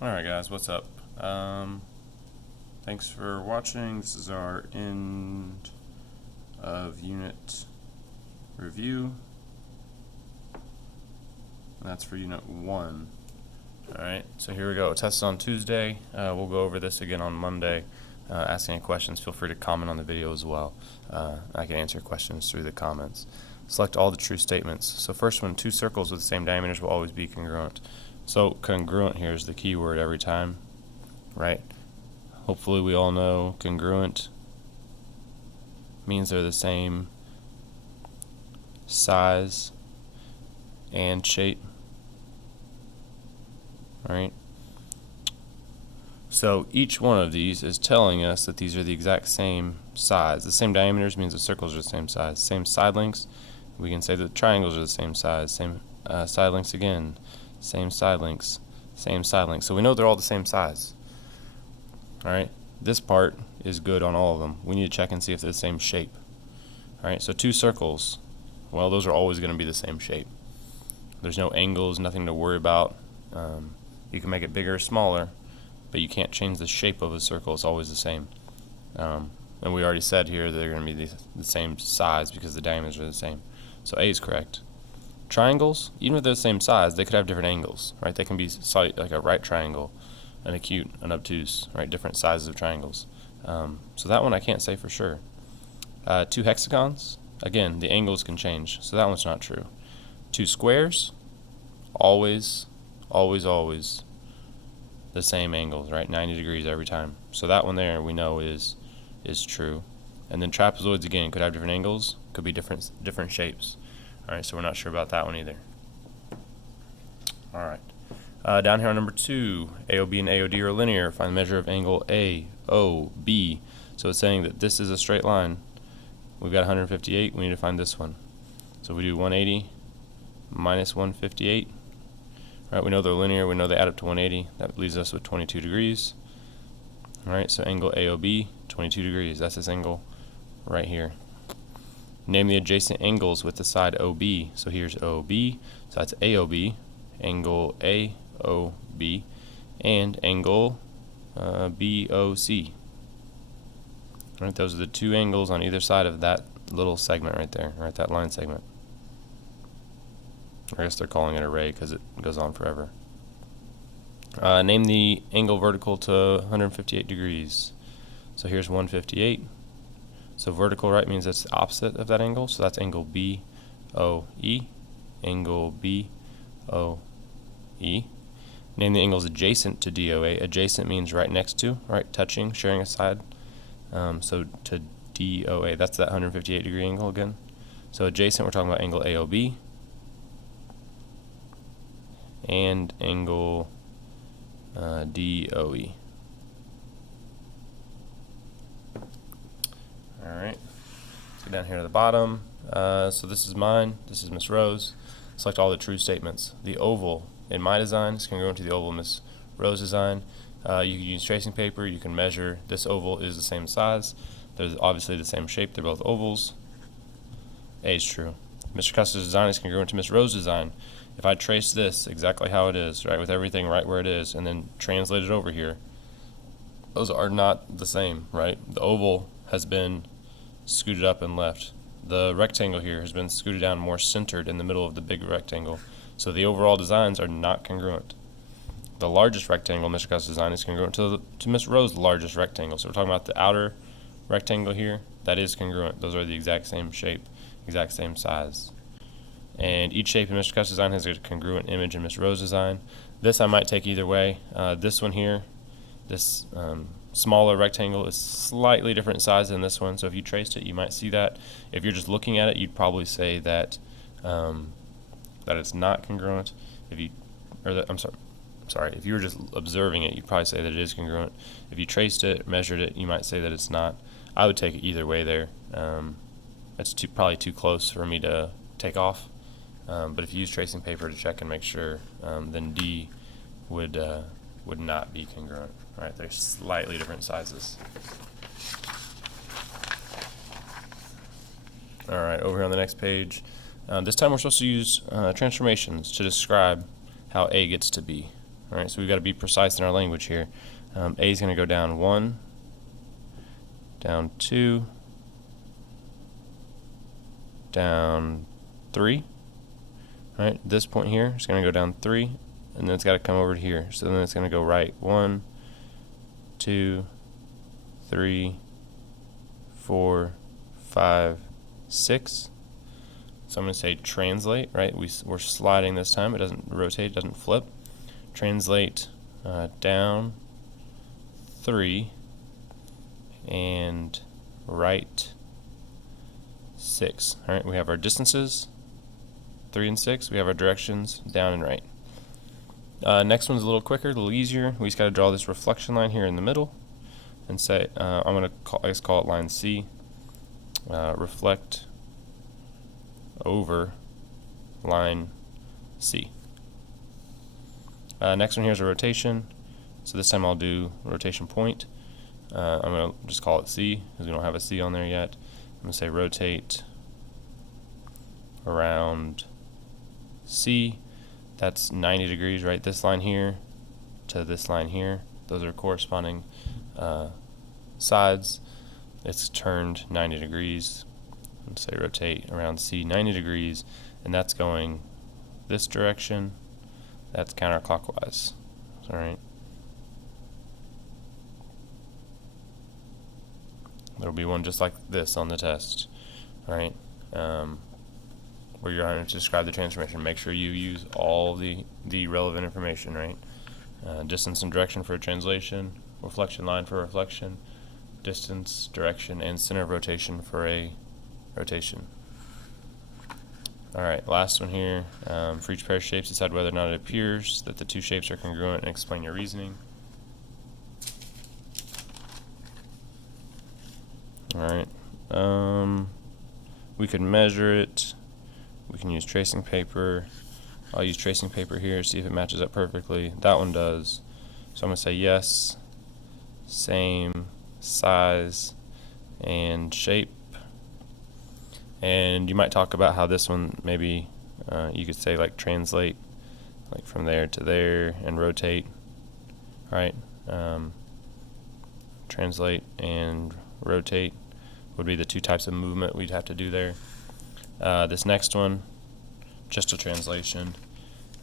Alright guys, what's up? Thanks for watching. This is our end of unit review. And that's for unit 1. Alright, so here we go. Test is on Tuesday. We'll go over this again on Monday. Ask any questions, feel free to comment on the video as well. I can answer questions through the comments. Select all the true statements. So first one, two circles with the same diameters will always be congruent. So congruent here is the key word every time, right? Hopefully we all know congruent means they're the same size and shape, right? So each one of these is telling us that these are the exact same size. The same diameters means the circles are the same size. Same side lengths, we can say that the triangles are the same size. Same side lengths again. Same side lengths. Same side lengths. So we know they're all the same size. Alright, this part is good on all of them. We need to check and see if they're the same shape. Alright, so two circles, well, those are always going to be the same shape. There's no angles, nothing to worry about. You can make it bigger or smaller, but you can't change the shape of a circle. It's always the same. And we already said here they're going to be the same size because the diameters are the same. So A is correct. Triangles, even if they're the same size, they could have different angles, right? They can be like a right triangle, an acute, an obtuse, right? Different sizes of triangles. So that one I can't say for sure. Two hexagons, again, the angles can change, so that one's not true. Two squares, always the same angles, right? 90 degrees every time. So that one there we know is true. And then trapezoids again could have different angles, could be different shapes. Alright, so we're not sure about that one either. Alright. Down here on number 2, AOB and AOD are linear. Find the measure of angle AOB. So it's saying that this is a straight line. We've got 158, we need to find this one. So we do 180 minus 158. Alright, we know they're linear, we know they add up to 180. That leaves us with 22 degrees. Alright, so angle AOB, 22 degrees. That's this angle right here. Name the adjacent angles with the side OB. So here's OB, so that's AOB, angle AOB, and angle BOC. Right, those are the two angles on either side of that little segment right there, right, that line segment. I guess they're calling it a ray because it goes on forever. Name the angle vertical to 158 degrees. So here's 158. So vertical right means that's the opposite of that angle, so that's angle BOE, angle BOE. Name the angles adjacent to DOA. Adjacent means right next to, right, touching, sharing a side. So to DOA, that's that 158 degree angle again. So adjacent, we're talking about angle AOB and angle DOE. Alright, let's go down here to the bottom. So this is mine, this is Miss Rose. Select all the true statements. The oval in my design is congruent to the oval in Miss Rose design. You can use tracing paper, you can measure. This oval is the same size. They're obviously the same shape, they're both ovals. A is true. Mr. Custer's design is congruent to Miss Rose's design. If I trace this exactly how it is, right, with everything right where it is, and then translate it over here, those are not the same, right? The oval has been scooted up and left. The rectangle here has been scooted down, more centered in the middle of the big rectangle. So the overall designs are not congruent. The largest rectangle, Mr. Custer's design, is congruent to Miss Rose's largest rectangle. So we're talking about the outer rectangle here. That is congruent. Those are the exact same shape, exact same size. And each shape in Mr. Custer's design has a congruent image in Miss Rose's design. This I might take either way. This one here, this smaller rectangle is slightly different size than this one, so if you traced it you might see that. If you're just looking at it, you'd probably say that that it's not congruent. If you, or that, I'm sorry, if you were just observing it, you'd probably say that it is congruent. If you traced it, measured it, you might say that it's not. I would take it either way there. It's probably too close for me to take off. But if you use tracing paper to check and make sure, then D would not be congruent. Right, they're slightly different sizes. All right, over here on the next page, this time we're supposed to use transformations to describe how A gets to B. All right, so we've got to be precise in our language here. A is going to go down 1, down 2, down 3. All right, this point here is going to go down 3, and then it's got to come over to here. So then it's going to go right 1, 2, 3, 4, 5, 6. So I'm going to say translate, right? We're sliding this time. It doesn't rotate, it doesn't flip. Translate down 3 and right 6. All right, we have our distances, 3 and 6. We have our directions, down and right. Next one's a little quicker, a little easier. We just got to draw this reflection line here in the middle and say, I'm going to call it line C. Reflect over line C. Next one here is a rotation. So this time I'll do rotation point. I'm going to just call it C because we don't have a C on there yet. I'm going to say rotate around C. That's 90 degrees, right? This line here to this line here. Those are corresponding sides. It's turned 90 degrees. Let's say rotate around C 90 degrees, and that's going this direction. That's counterclockwise. All right. There'll be one just like this on the test. All right. Where you're going to describe the transformation. Make sure you use all the relevant information, right? Distance and direction for a translation, reflection line for reflection, distance, direction, and center of rotation for a rotation. Alright, last one here. For each pair of shapes, decide whether or not it appears that the two shapes are congruent and explain your reasoning. Alright, we could measure it. We can use tracing paper. I'll use tracing paper here, see if it matches up perfectly. That one does. So I'm going to say yes, same, size, and shape. And you might talk about how this one maybe you could say like translate like from there to there and rotate. Alright, translate and rotate would be the two types of movement we'd have to do there. This next one, just a translation.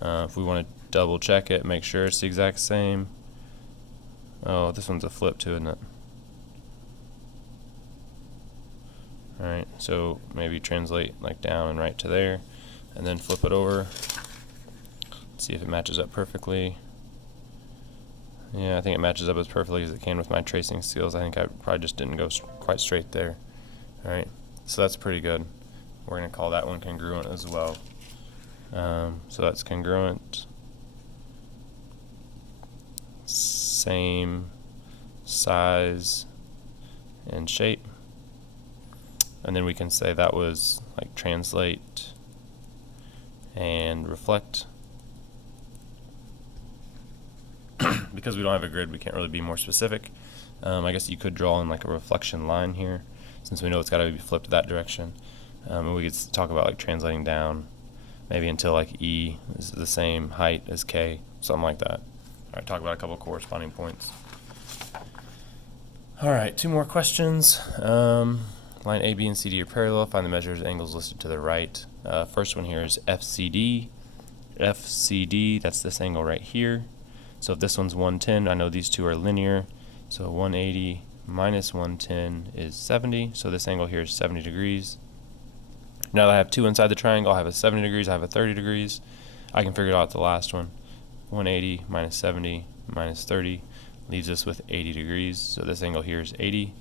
If we want to double check it, make sure it's the exact same. Oh, this one's a flip too, isn't it? Alright, so maybe translate like down and right to there, and then flip it over. See if it matches up perfectly. Yeah, I think it matches up as perfectly as it can with my tracing skills. I think I probably just didn't go quite straight there. Alright, so that's pretty good. We're going to call that one congruent as well. So that's congruent. Same size and shape. And then we can say that was like translate and reflect. Because we don't have a grid, we can't really be more specific. I guess you could draw in like a reflection line here, since we know it's got to be flipped that direction. And we could talk about like translating down, maybe until like E is the same height as K, something like that. Alright, talk about a couple corresponding points. Alright, two more questions. Line A, B, and CD are parallel. Find the measures angles listed to the right. First one here is FCD. FCD, that's this angle right here. So if this one's 110, I know these two are linear. So 180 minus 110 is 70. So this angle here is 70 degrees. Now that I have two inside the triangle, I have a 70 degrees, I have a 30 degrees. I can figure it out the last one. 180 minus 70 minus 30 leaves us with 80 degrees. So this angle here is 80.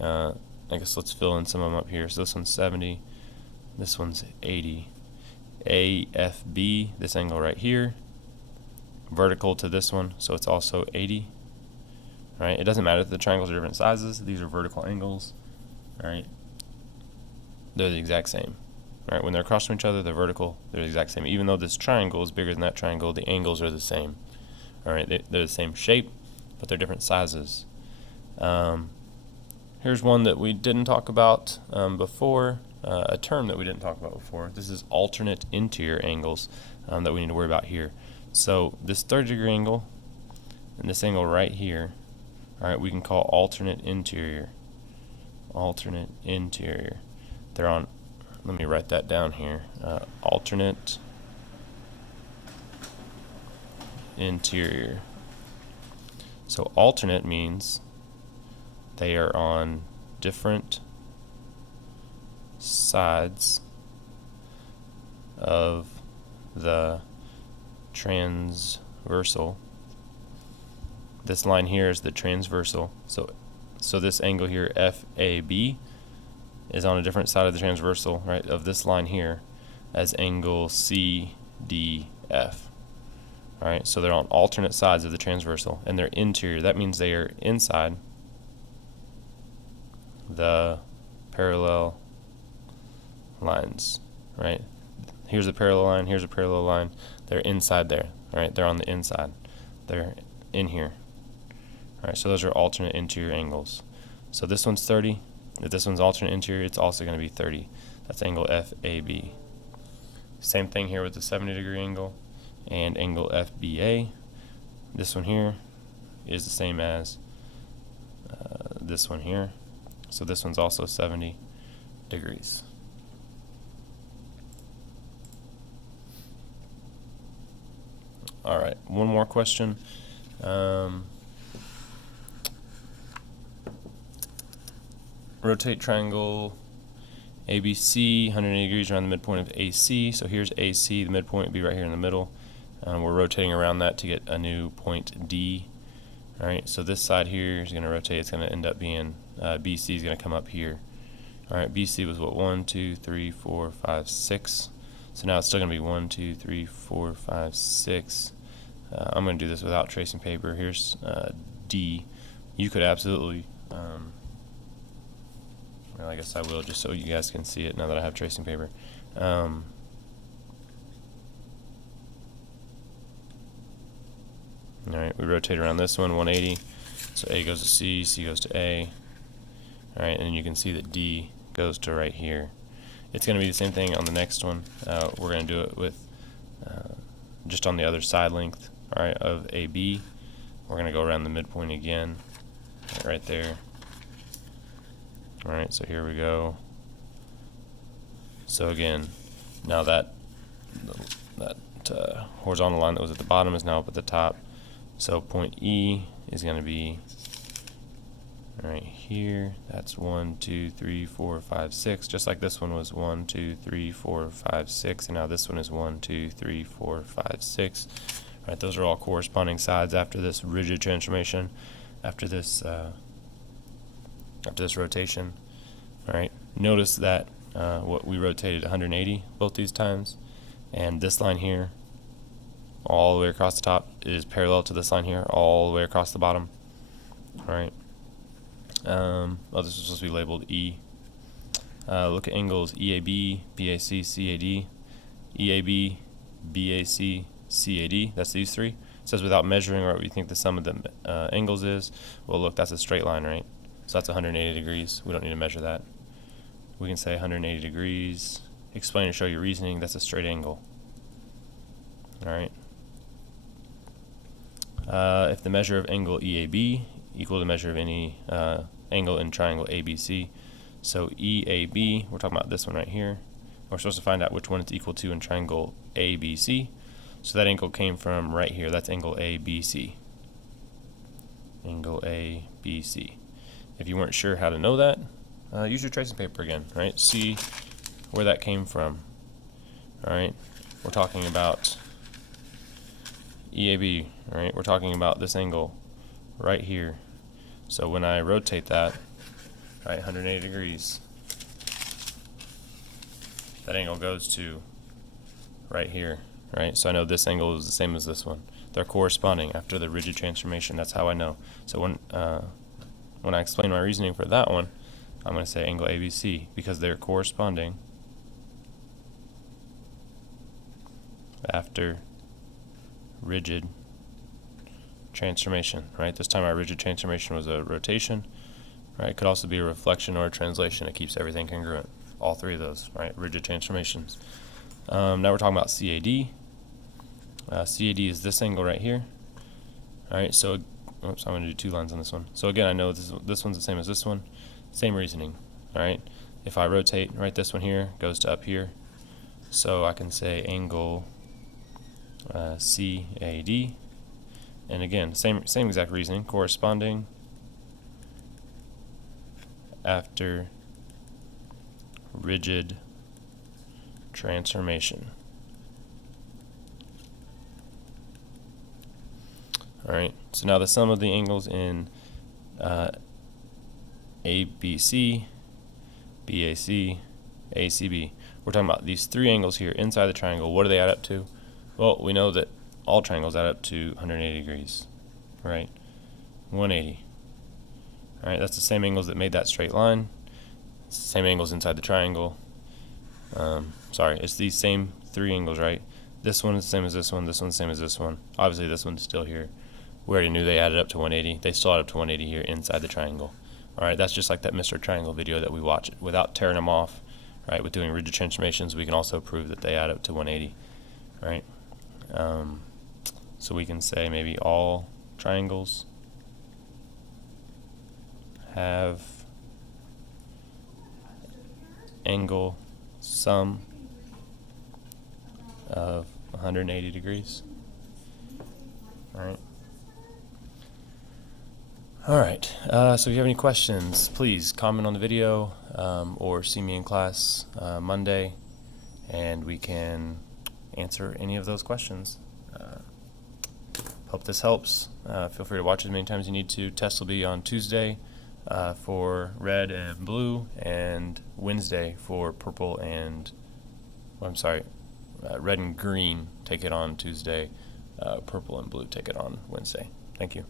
I guess let's fill in some of them up here. So this one's 70, this one's 80. AFB, this angle right here, vertical to this one, so it's also 80. Alright, it doesn't matter if the triangles are different sizes, these are vertical angles. Alright, they're the exact same. Alright, when they're across from each other, they're vertical, they're the exact same. Even though this triangle is bigger than that triangle, the angles are the same. Alright, they're the same shape, but they're different sizes. Here's one that we didn't talk about before, a term that we didn't talk about before. This is alternate interior angles that we need to worry about here. So this 30-degree angle and this angle right here, all right, we can call alternate interior. Alternate interior. They're on, let me write that down here. Alternate interior. So alternate means they are on different sides of the transversal. This line here is the transversal. So this angle here, FAB, is on a different side of the transversal, right, of this line here, as angle CDF. All right, so they're on alternate sides of the transversal, and they're interior. That means they are inside the parallel lines, right? Here's a parallel line, here's a parallel line. They're inside there, right? They're on the inside. They're in here. All right, so those are alternate interior angles. So this one's 30. If this one's alternate interior, it's also going to be 30. That's angle FAB. Same thing here with the 70-degree angle and angle FBA. This one here is the same as this one here. So this one's also 70 degrees. All right, one more question. Rotate triangle ABC 180 degrees around the midpoint of AC. So here's AC, the midpoint would be right here in the middle. We're rotating around that to get a new point D. All right, so this side here is going to rotate. It's going to end up being BC is going to come up here. All right, BC was what, 1, 2, 3, 4, 5, 6. So now it's still going to be 1, 2, 3, 4, 5, 6. I'm going to do this without tracing paper. Here's D. You could absolutely, well, I guess I will just so you guys can see it now that I have tracing paper. Alright, we rotate around this one, 180. So A goes to C, C goes to A. Alright, and you can see that D goes to right here. It's going to be the same thing on the next one. We're going to do it with just on the other side length, alright, of AB. We're going to go around the midpoint again, right there. Alright, so here we go. So again, now that horizontal line that was at the bottom is now up at the top. So point E is going to be right here. That's 1, 2, 3, 4, 5, 6. Just like this one was 1, 2, 3, 4, 5, 6. And now this one is 1, 2, 3, 4, 5, 6. All right, those are all corresponding sides after this rigid transformation, after this rotation. All right, notice that what we rotated 180 both these times, and this line here all the way across the top is parallel to this line here all the way across the bottom. All right. Oh, this is supposed to be labeled E. Look at angles EAB, BAC, CAD. EAB, BAC, CAD. That's these three. It says without measuring or what we think the sum of the angles is. Well, look, that's a straight line, right? So that's 180 degrees. We don't need to measure that. We can say 180 degrees. Explain or show your reasoning. That's a straight angle. All right. If the measure of angle EAB equal to the measure of any angle in triangle ABC, so EAB, we're talking about this one right here. We're supposed to find out which one it's equal to in triangle ABC. So that angle came from right here. That's angle ABC. Angle ABC. If you weren't sure how to know that, use your tracing paper again, right? See where that came from. All right, we're talking about EAB, right? We're talking about this angle right here. So when I rotate that, right, 180 degrees, that angle goes to right here, right? So I know this angle is the same as this one. They're corresponding after the rigid transformation. That's how I know. So when I explain my reasoning for that one, I'm going to say angle ABC because they're corresponding after rigid transformation, right? This time our rigid transformation was a rotation, right? It could also be a reflection or a translation. It keeps everything congruent. All three of those, right? Rigid transformations. Now we're talking about CAD. CAD is this angle right here. All right, so oops, I'm going to do 2 lines on this one. So again, I know this one's the same as this one. Same reasoning. All right, if I rotate, right, this one here goes to up here. So I can say angle CAD, and again, same exact reasoning, corresponding after rigid transformation. Alright, so now the sum of the angles in ABC, BAC, ACB. We're talking about these 3 angles here inside the triangle. What do they add up to? Well, we know that all triangles add up to 180 degrees, right? 180. Alright, that's the same angles that made that straight line. It's the same angles inside the triangle. Sorry, it's these same 3 angles, right? This one is the same as this one, this one's the same as this one. Obviously this one's still here. We already knew they added up to 180. They still add up to 180 here inside the triangle. Alright, that's just like that Mr. Triangle video that we watched. Without tearing them off, right, with doing rigid transformations, we can also prove that they add up to 180. Right? So we can say maybe all triangles have angle sum of 180 degrees. Alright, so if you have any questions, please comment on the video or see me in class Monday, and we can answer any of those questions. Hope this helps. Feel free to watch as many times as you need to. Test will be on Tuesday for red and blue, and Wednesday for purple and, red and green take it on Tuesday, purple and blue take it on Wednesday. Thank you.